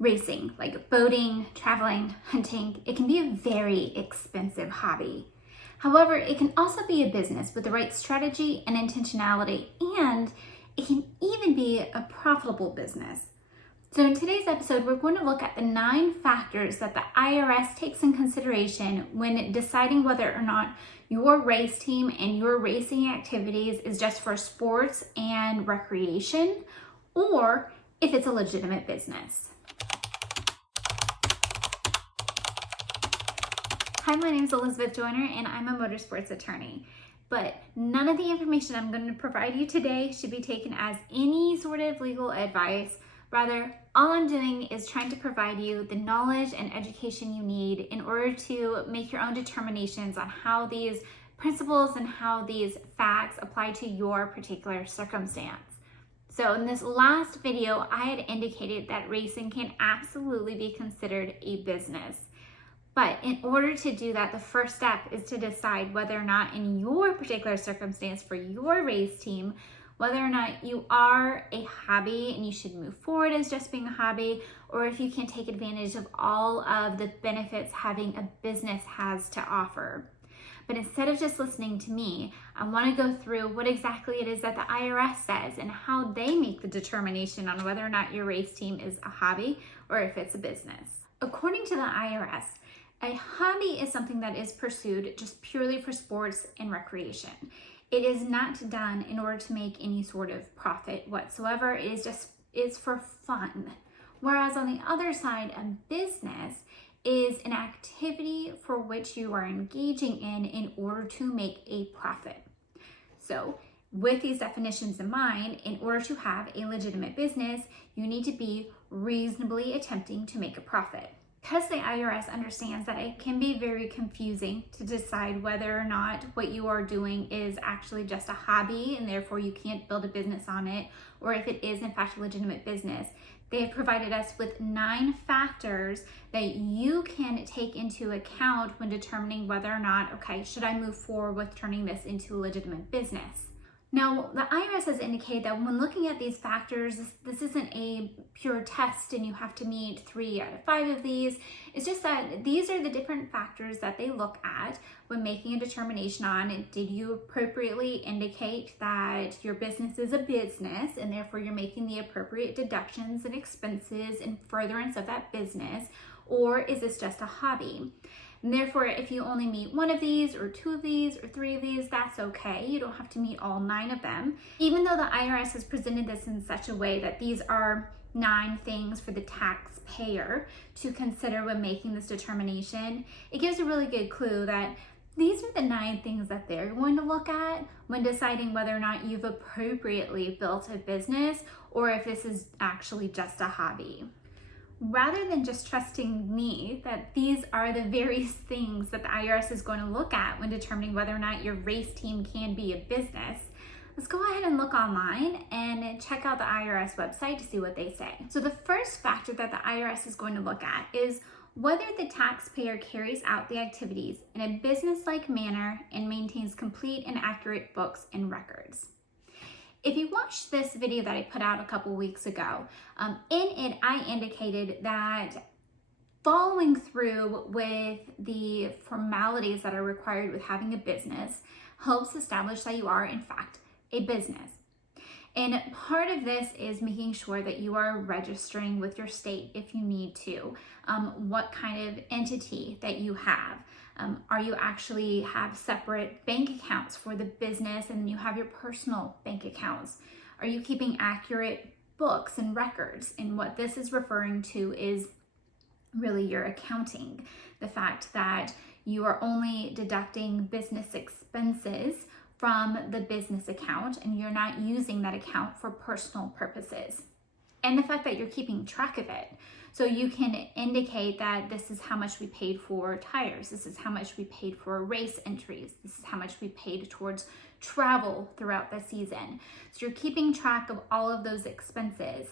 Racing, like boating, traveling, hunting, it can be a very expensive hobby. However, it can also be a business with the right strategy and intentionality, and it can even be a profitable business. So in today's episode, we're going to look at the 9 factors that the IRS takes in consideration when deciding whether or not your race team and your racing activities is just for sports and recreation, or if it's a legitimate business. Hi, my name is Elizabeth Joyner and I'm a motorsports attorney. But none of the information I'm going to provide you today should be taken as any sort of legal advice. Rather, all I'm doing is trying to provide you the knowledge and education you need in order to make your own determinations on how these principles and how these facts apply to your particular circumstance. So in this last video, I had indicated that racing can absolutely be considered a business. But in order to do that, the first step is to decide whether or not in your particular circumstance for your race team, whether or not you are a hobby and you should move forward as just being a hobby, or if you can take advantage of all of the benefits having a business has to offer. But instead of just listening to me, I want to go through what exactly it is that the IRS says and how they make the determination on whether or not your race team is a hobby or if it's a business. According to the IRS, a hobby is something that is pursued just purely for sports and recreation. It is not done in order to make any sort of profit whatsoever. It's for fun. Whereas on the other side, a business is an activity for which you are engaging in order to make a profit. So with these definitions in mind, in order to have a legitimate business, you need to be reasonably attempting to make a profit. Because the IRS understands that it can be very confusing to decide whether or not what you are doing is actually just a hobby and therefore you can't build a business on it, or if it is in fact a legitimate business, they have provided us with 9 factors that you can take into account when determining whether or not, okay, should I move forward with turning this into a legitimate business? Now, the IRS has indicated that when looking at these factors, this isn't a pure test and you have to meet 3 out of 5 of these. It's just that these are the different factors that they look at when making a determination on, did you appropriately indicate that your business is a business and therefore you're making the appropriate deductions and expenses in furtherance of that business, or is this just a hobby? And therefore, if you only meet 1 of these or 2 of these or 3 of these, that's okay. You don't have to meet all 9 of them. Even though the IRS has presented this in such a way that these are 9 things for the taxpayer to consider when making this determination, it gives a really good clue that these are the 9 things that they're going to look at when deciding whether or not you've appropriately built a business or if this is actually just a hobby. Rather than just trusting me that these are the various things that the IRS is going to look at when determining whether or not your race team can be a business, let's go ahead and look online and check out the IRS website to see what they say. So the first factor that the IRS is going to look at is whether the taxpayer carries out the activities in a business-like manner and maintains complete and accurate books and records. If you watched this video that I put out a couple weeks ago, in it I indicated that following through with the formalities that are required with having a business helps establish that you are in fact a business. And part of this is making sure that you are registering with your state if you need to, what kind of entity that you have. Are you actually have separate bank accounts for the business and you have your personal bank accounts? Are you keeping accurate books and records? And what this is referring to is really your accounting. The fact that you are only deducting business expenses from the business account and you're not using that account for personal purposes. And the fact that you're keeping track of it. So you can indicate that this is how much we paid for tires. This is how much we paid for race entries. This is how much we paid towards travel throughout the season. So you're keeping track of all of those expenses.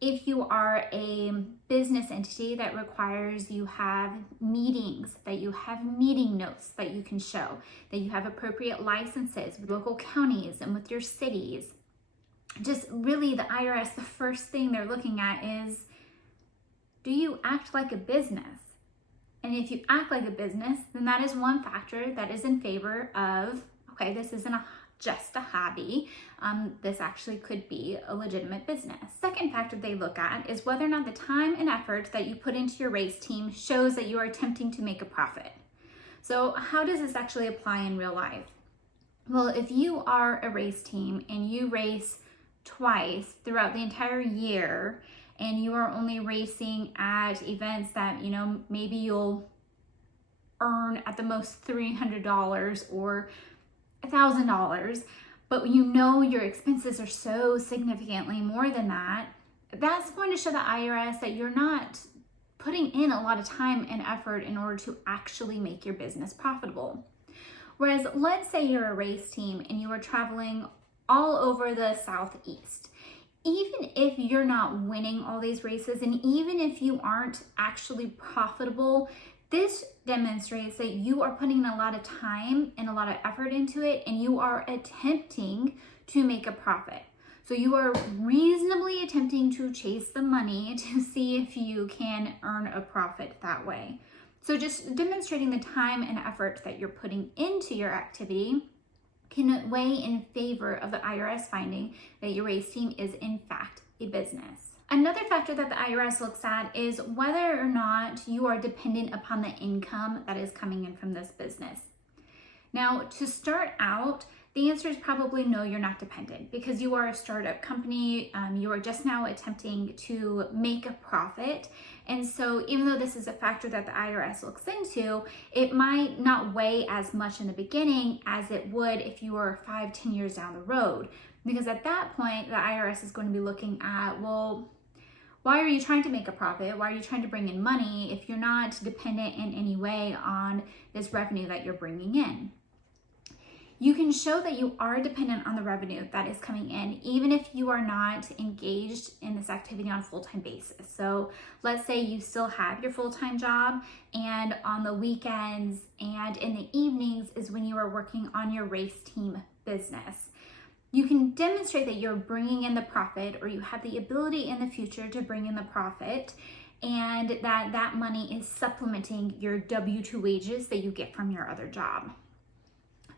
If you are a business entity that requires you have meetings, that you have meeting notes that you can show, that you have appropriate licenses with local counties and with your cities, just really the IRS, the first thing they're looking at is, do you act like a business? And if you act like a business, then that is one factor that is in favor of, okay, this isn't just a hobby. This actually could be a legitimate business. Second factor they look at is whether or not the time and effort that you put into your race team shows that you are attempting to make a profit. So how does this actually apply in real life? Well, if you are a race team and you race twice throughout the entire year, and you are only racing at events that, maybe you'll earn at the most $300 or $1,000, but your expenses are so significantly more than that, that's going to show the IRS that you're not putting in a lot of time and effort in order to actually make your business profitable. Whereas let's say you're a race team and you are traveling all over the Southeast. Even if you're not winning all these races, and even if you aren't actually profitable, this demonstrates that you are putting a lot of time and a lot of effort into it, and you are attempting to make a profit. So you are reasonably attempting to chase the money to see if you can earn a profit that way. So just demonstrating the time and effort that you're putting into your activity can weigh in favor of the IRS finding that your race team is in fact a business. Another factor that the IRS looks at is whether or not you are dependent upon the income that is coming in from this business. Now, to start out, the answer is probably no, you're not dependent, because you are a startup company. You are just now attempting to make a profit. And so even though this is a factor that the IRS looks into, it might not weigh as much in the beginning as it would if you were 5-10 years down the road. Because at that point, the IRS is going to be looking at, well, why are you trying to make a profit? Why are you trying to bring in money if you're not dependent in any way on this revenue that you're bringing in? You can show that you are dependent on the revenue that is coming in, even if you are not engaged in this activity on a full-time basis. So let's say you still have your full-time job, and on the weekends and in the evenings is when you are working on your race team business. You can demonstrate that you're bringing in the profit, or you have the ability in the future to bring in the profit, and that money is supplementing your W-2 wages that you get from your other job.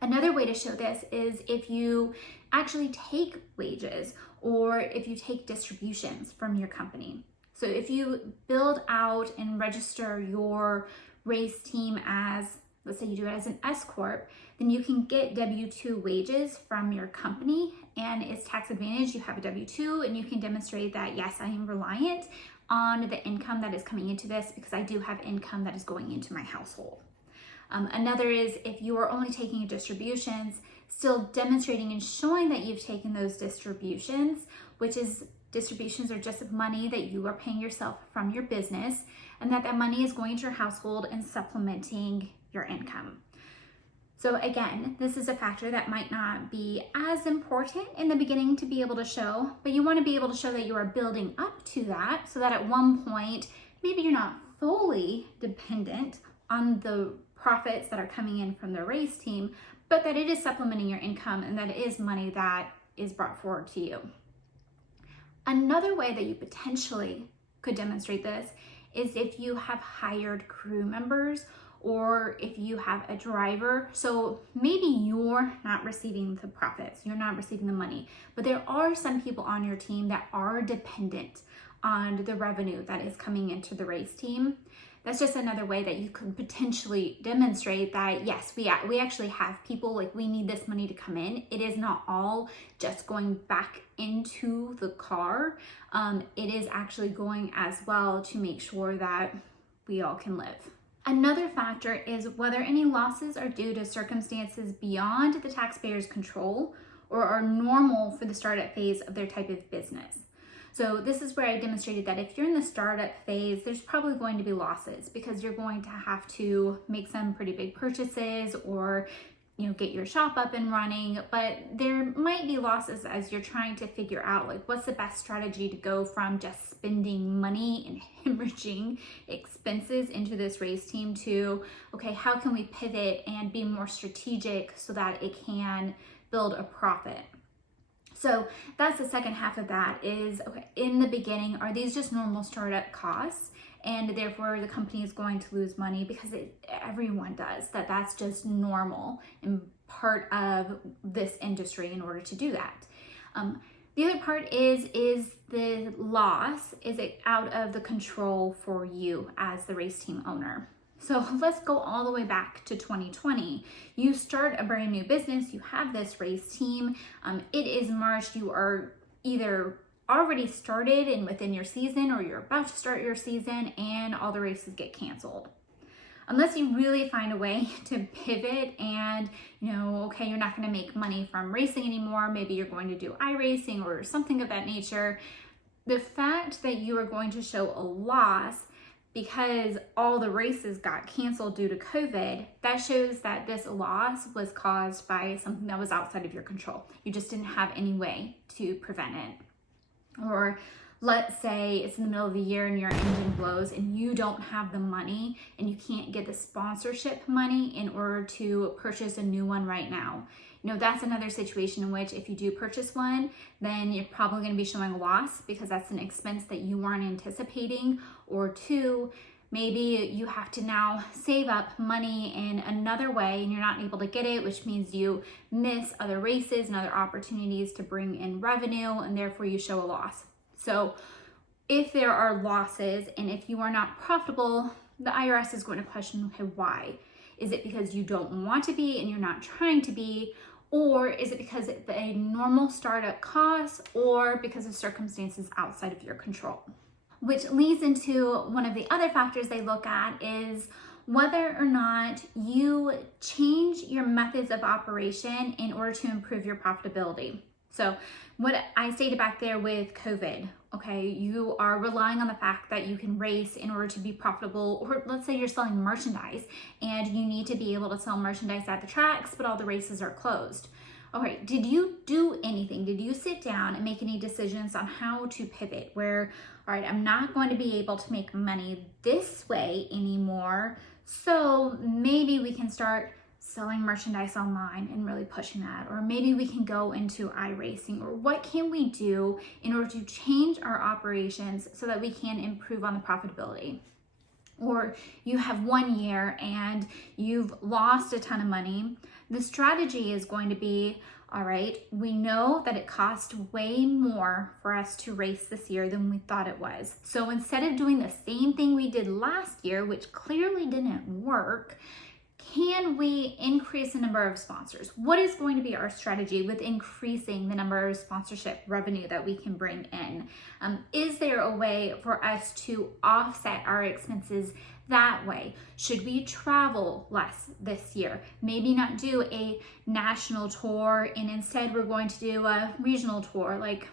Another way to show this is if you actually take wages, or if you take distributions from your company. So if you build out and register your race team as, let's say you do it as an S Corp, then you can get W-2 wages from your company, and it's tax advantage. You have a W-2 and you can demonstrate that, yes, I am reliant on the income that is coming into this because I do have income that is going into my household. Another is if you are only taking distributions, still demonstrating and showing that you've taken those distributions, which is distributions are just money that you are paying yourself from your business, and that money is going to your household and supplementing your income. So again, this is a factor that might not be as important in the beginning to be able to show, but you want to be able to show that you are building up to that so that at one point, maybe you're not fully dependent on the profits that are coming in from the race team, but that it is supplementing your income and that it is money that is brought forward to you. Another way that you potentially could demonstrate this is if you have hired crew members, or if you have a driver. So maybe you're not receiving the profits, you're not receiving the money, but there are some people on your team that are dependent on the revenue that is coming into the race team. That's just another way that you could potentially demonstrate that, yes, we actually have people, like, we need this money to come in. It is not all just going back into the car. It is actually going as well to make sure that we all can live. Another factor is whether any losses are due to circumstances beyond the taxpayer's control or are normal for the startup phase of their type of business. So this is where I demonstrated that if you're in the startup phase, there's probably going to be losses because you're going to have to make some pretty big purchases or, get your shop up and running, but there might be losses as you're trying to figure out, like, what's the best strategy to go from just spending money and hemorrhaging expenses into this race team to, okay, how can we pivot and be more strategic so that it can build a profit? So that's the second half of that is, okay, in the beginning, are these just normal startup costs? And therefore the company is going to lose money because everyone does, that's just normal and part of this industry in order to do that. The other part is the loss, is it out of the control for you as the race team owner? So let's go all the way back to 2020. You start a brand new business, you have this race team, it is March, you are either already started and within your season or you're about to start your season and all the races get canceled. Unless you really find a way to pivot and, okay, you're not going to make money from racing anymore. Maybe you're going to do iRacing or something of that nature. The fact that you are going to show a loss because all the races got canceled due to COVID, that shows that this loss was caused by something that was outside of your control. You just didn't have any way to prevent it. Or let's say it's in the middle of the year and your engine blows and you don't have the money and you can't get the sponsorship money in order to purchase a new one right now. That's another situation in which if you do purchase one, then you're probably going to be showing a loss because that's an expense that you weren't anticipating. Or two, maybe you have to now save up money in another way and you're not able to get it, which means you miss other races and other opportunities to bring in revenue, and therefore you show a loss. So if there are losses and if you are not profitable, the IRS is going to question, okay, why? Is it because you don't want to be and you're not trying to be? Or is it because of a normal startup cost or because of circumstances outside of your control? Which leads into one of the other factors they look at is whether or not you change your methods of operation in order to improve your profitability. So what I stated back there with COVID, okay, you are relying on the fact that you can race in order to be profitable, or let's say you're selling merchandise and you need to be able to sell merchandise at the tracks, but all the races are closed. All right, did you do anything? Did you sit down and make any decisions on how to pivot where, all right, I'm not going to be able to make money this way anymore, so maybe we can start selling merchandise online and really pushing that, or maybe we can go into iRacing, or what can we do in order to change our operations so that we can improve on the profitability? Or you have 1 year and you've lost a ton of money. The strategy is going to be, all right, we know that it cost way more for us to race this year than we thought it was. So instead of doing the same thing we did last year, which clearly didn't work, can we increase the number of sponsors? What is going to be our strategy with increasing the number of sponsorship revenue that we can bring in? Is there a way for us to offset our expenses that way? Should we travel less this year? Maybe not do a national tour and instead we're going to do a regional tour, like,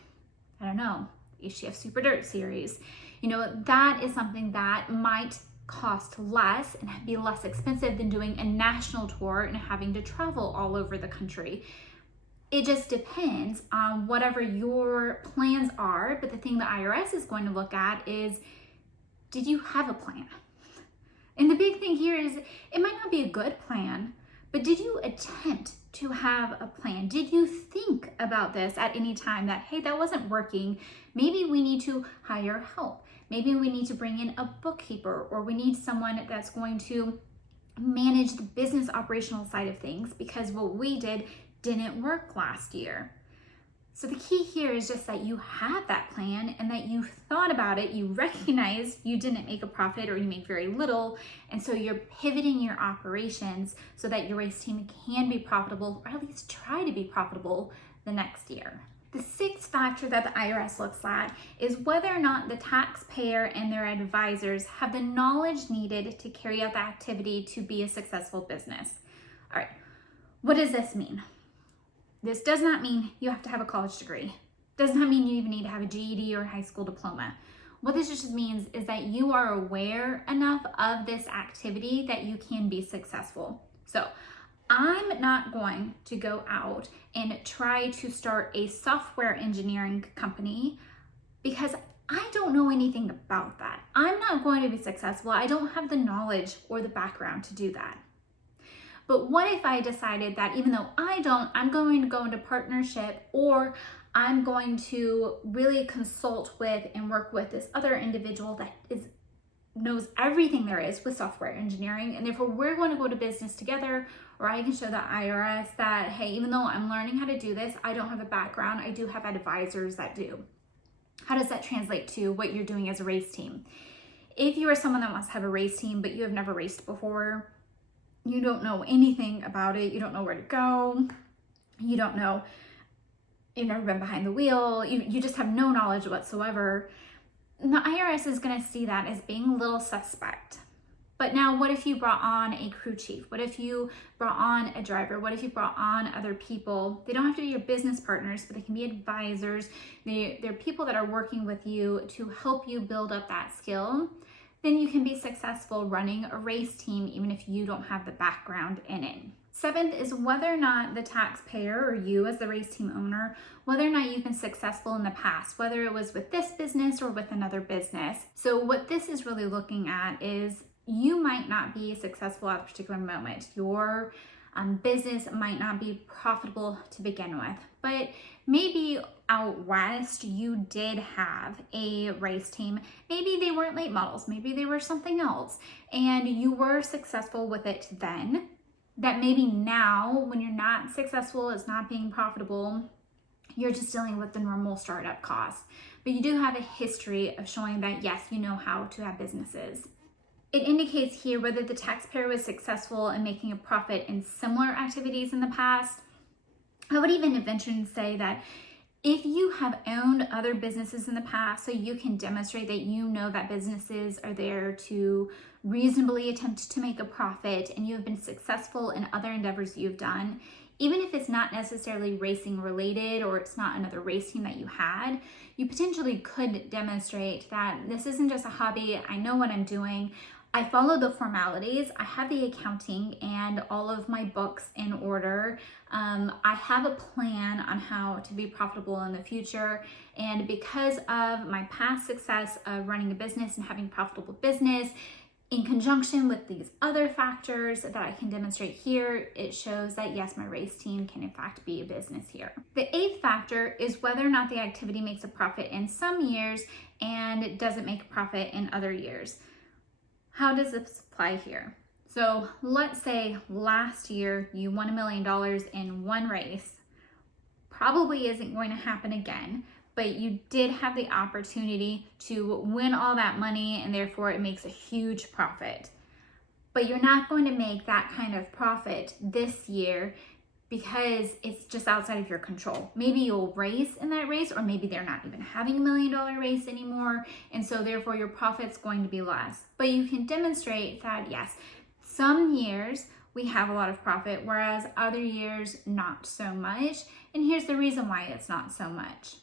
I don't know, HTF Super Dirt Series. That is something that might cost less and be less expensive than doing a national tour and having to travel all over the country. It just depends on whatever your plans are, but the thing the IRS is going to look at is, did you have a plan? And the big thing here is, it might not be a good plan, but did you attempt to have a plan? Did you think about this at any time that, hey, that wasn't working, maybe we need to hire help? Maybe we need to bring in a bookkeeper, or we need someone that's going to manage the business operational side of things because what we did didn't work last year. So the key here is just that you have that plan and that you thought about it, you recognize you didn't make a profit or you make very little, and so you're pivoting your operations so that your race team can be profitable, or at least try to be profitable the next year. The sixth factor that the IRS looks at is whether or not the taxpayer and their advisors have the knowledge needed to carry out the activity to be a successful business. All right, what does this mean? This does not mean you have to have a college degree. Does not mean you even need to have a GED or a high school diploma. What this just means is that you are aware enough of this activity that you can be successful. So I'm not going to go out and try to start a software engineering company because I don't know anything about that. I'm not going to be successful. I don't have the knowledge or the background to do that. But what if I decided that even though I'm going to go into partnership, or I'm going to really consult with and work with this other individual that knows everything there is with software engineering, and therefore we're going to go to business together. Or I can show the IRS that, hey, even though I'm learning how to do this, I don't have a background, I do have advisors that do. How does that translate to what you're doing as a race team? If you are someone that wants to have a race team, but you have never raced before, you don't know anything about it, you don't know where to go, you don't know, you've never been behind the wheel, you just have no knowledge whatsoever, the IRS is going to see that as being a little suspect. But now what if you brought on a crew chief? What if you brought on a driver? What if you brought on other people? They don't have to be your business partners, but they can be advisors. They're people that are working with you to help you build up that skill. Then you can be successful running a race team even if you don't have the background in it. Seventh is whether or not the taxpayer, or you as the race team owner, whether or not you've been successful in the past, whether it was with this business or with another business. So what this is really looking at is you might not be successful at a particular moment. Your business might not be profitable to begin with, but maybe out west you did have a race team. Maybe they weren't late models, maybe they were something else, and you were successful with it then. That maybe now when you're not successful, it's not being profitable, you're just dealing with the normal startup costs. But you do have a history of showing that yes, you know how to have businesses. It indicates here whether the taxpayer was successful in making a profit in similar activities in the past. I would even venture and say that if you have owned other businesses in the past, so you can demonstrate that you know that businesses are there to reasonably attempt to make a profit and you have been successful in other endeavors you've done, even if it's not necessarily racing related or it's not another race team that you had, you potentially could demonstrate that this isn't just a hobby. I know what I'm doing. I follow the formalities. I have the accounting and all of my books in order. I have a plan on how to be profitable in the future. And because of my past success of running a business and having profitable business, in conjunction with these other factors that I can demonstrate here, it shows that yes, my race team can in fact be a business here. The eighth factor is whether or not the activity makes a profit in some years and doesn't make a profit in other years. How does this apply here? So let's say last year you won $1 million in one race. Probably isn't going to happen again, but you did have the opportunity to win all that money and therefore it makes a huge profit. But you're not going to make that kind of profit this year because it's just outside of your control. Maybe you'll race in that race, or maybe they're not even having $1 million race anymore, and so therefore your profit's going to be less. But you can demonstrate that yes, some years we have a lot of profit, whereas other years not so much. And here's the reason why it's not so much.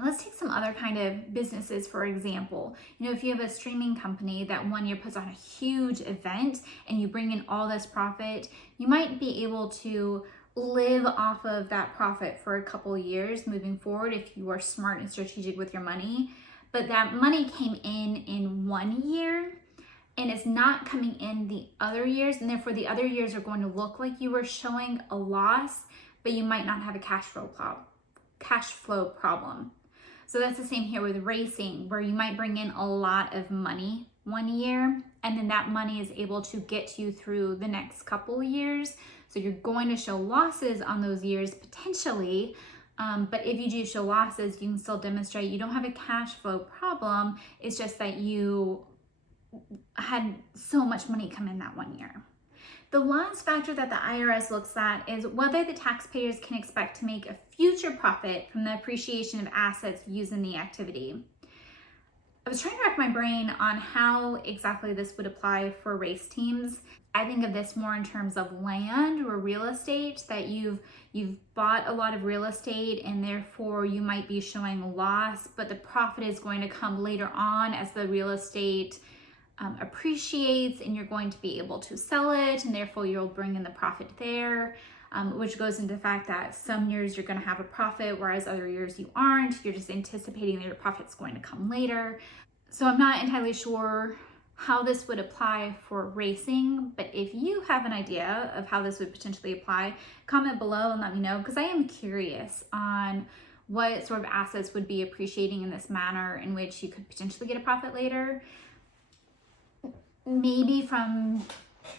Let's take some other kind of businesses, for example. If you have a streaming company that one year puts on a huge event and you bring in all this profit, you might be able to live off of that profit for a couple years moving forward if you are smart and strategic with your money. But that money came in 1 year and it's not coming in the other years, and therefore the other years are going to look like you were showing a loss, but you might not have a cash flow problem. So that's the same here with racing, where you might bring in a lot of money 1 year, and then that money is able to get you through the next couple of years. So you're going to show losses on those years potentially, but if you do show losses, you can still demonstrate you don't have a cash flow problem. It's just that you had so much money come in that 1 year. The last factor that the IRS looks at is whether the taxpayers can expect to make a future profit from the appreciation of assets used in the activity. I was trying to rack my brain on how exactly this would apply for race teams. I think of this more in terms of land or real estate, that you've bought a lot of real estate and therefore you might be showing a loss, but the profit is going to come later on as the real estate appreciates and you're going to be able to sell it, and therefore you'll bring in the profit there, which goes into the fact that some years you're going to have a profit, whereas other years you aren't. You're just anticipating that your profit's going to come later. So I'm not entirely sure how this would apply for racing, but if you have an idea of how this would potentially apply, comment below and let me know, because I am curious on what sort of assets would be appreciating in this manner in which you could potentially get a profit later. Maybe from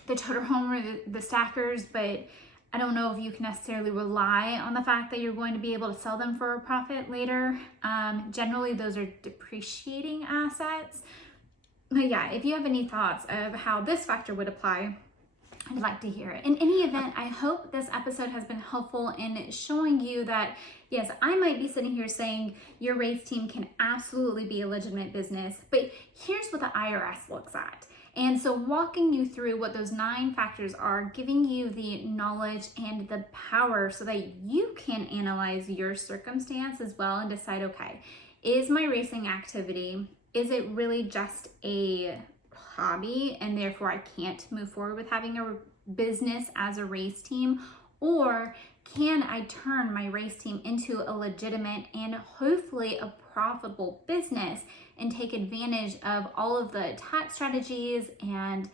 the toter home or the stackers, but I don't know if you can necessarily rely on the fact that you're going to be able to sell them for a profit later. Generally, those are depreciating assets. But yeah, if you have any thoughts of how this factor would apply, I'd like to hear it. In any event, I hope this episode has been helpful in showing you that, yes, I might be sitting here saying your race team can absolutely be a legitimate business, but here's what the IRS looks at. And so walking you through what those 9 factors are, giving you the knowledge and the power so that you can analyze your circumstance as well and decide, okay, is my racing activity, is it really just a hobby and therefore I can't move forward with having a business as a race team? Or can I turn my race team into a legitimate and hopefully a profitable business and take advantage of all of the tax strategies and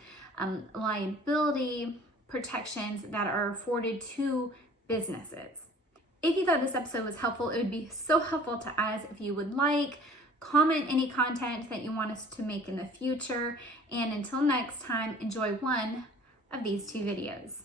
liability protections that are afforded to businesses? If you thought this episode was helpful, it would be so helpful to us if you would comment any content that you want us to make in the future. And until next time, enjoy one of these 2 videos.